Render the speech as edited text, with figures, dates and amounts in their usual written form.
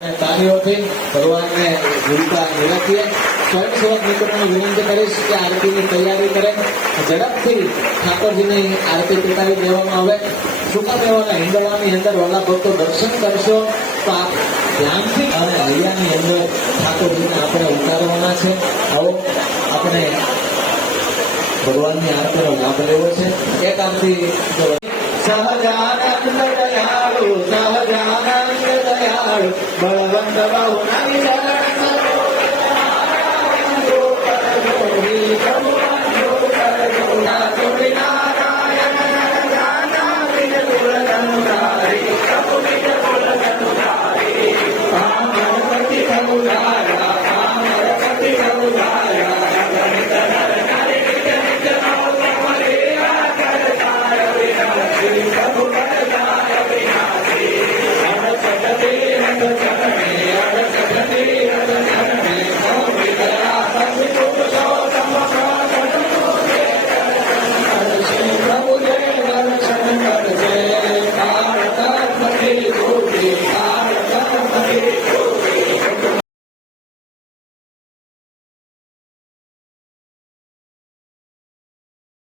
તાળીઓથી ભગવાનને ભૂલતા નિરાકીએ. સ્વયંસેવક મિત્રોને વિનંતી કરીશ કે આરતીની તૈયારી કરે. ઝડપથી ઠાકોરજીની આરતી પેટાવી દેવામાં આવે. સુકામેવાના હિંડોળાની અંદર વલ્લભ ભક્તો દર્શન કરશો તો આપ ધ્યાનથી અને હૈયાની અંદર ઠાકોરજીને આપણે ઉતારવાના છે. આવો આપણે ભગવાનની આરતીનો લાભ લેવો છે. એક આરતી સહજાનંદ દયાળુ સહજાનંદ દયાળુ બળવંત બાહુ નાની શરણ